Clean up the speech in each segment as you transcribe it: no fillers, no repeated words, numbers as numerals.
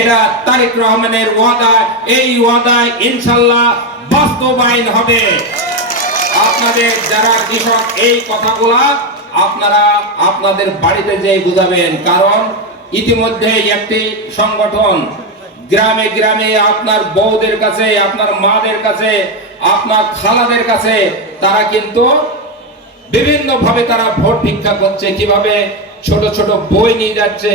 এটা তারেক রহমানের ওয়াদা, এই ওয়াদায় ইনশাআল্লাহ বাস্তবায়ন হবে। আপনাদের যারা কৃষক এই কথাগুলা আপনারা আপনাদের বাড়িতে যেয়ে বুঝাবেন, কারণ ইতিমধ্যে একটি সংগঠন গ্রামে গ্রামে আপনার বউদের কাছে, আপনার মাদের কাছে, আপনার খালাদের কাছে তারা কিন্তু বিভিন্ন ভাবে তারা ভোট ভিক্ষা করছে। কিভাবে ছোট ছোট বই নিয়ে যাচ্ছে,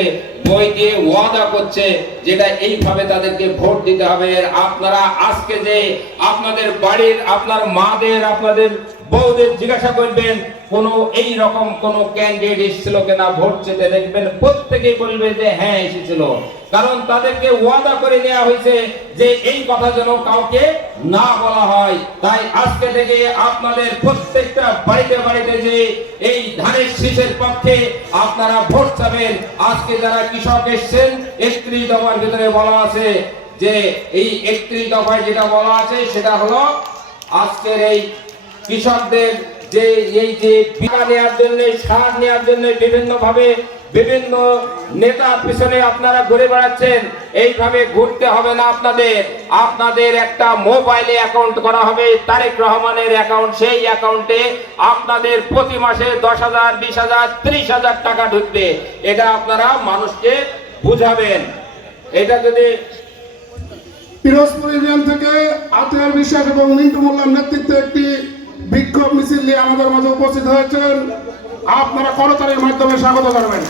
বই দিয়ে ওয়াদা করছে যেটা এইভাবে তাদেরকে ভোট দিতে হবে। আপনারা আজকে যে আপনাদের বাড়ির আপনার মাদের আপনাদের বউদের জিজ্ঞাসা করবেন কোন এই রকম কোন ক্যান্ডিডেট এসেছিল কিনা ভোট চেতে, দেখবেন প্রত্যেকেই বলবে যে হ্যাঁ এসেছিল। কারণ তাদেরকে ওয়াদা করে নেওয়া হয়েছে যে এই কথা যেন কাউকে না বলা হয়। তাই আজকে থেকে আপনাদের প্রত্যেকটা বাড়িতে বাড়িতে যে এই ধানের শীষের পক্ষে আপনারা ভোট চাবেন। আজকে যারা কৃষক এসেছেন 31 দফার ভিতরে বলা আছে যে এই 31 দফায় যেটা বলা আছে সেটা হলো আজকের এই কৃষকদের যে এই যে বিমা নেওয়ার জন্য, সার নেওয়ার জন্য বিভিন্ন ভাবে বিভিন্ন নেতা পিছনে আপনারা ঘুরে বেড়াচ্ছেন। এইভাবে ঘুরতে হবে না আপনাদের। আপনাদের একটা মোবাইলে অ্যাকাউন্ট করা হবে, তারেক রহমানের অ্যাকাউন্ট। সেই অ্যাকাউন্টে আপনাদের প্রতি মাসে 10,000, 20,000, 30,000 টাকা ঢুকবে। এটা আপনারা মানুষকে বুঝাবেন। এটা যদি পিরোজপুর ইউনিয়ন থেকে আতিয়ার বিশ্বাস এবং মিন্টু মোল্লার নেতৃত্বে একটি বিক্ষোভ মিছিল নিয়ে আমাদের মাঝে উপস্থিত হয়েছেন। আপনারা করতালির মাধ্যমে স্বাগত জানাবেন।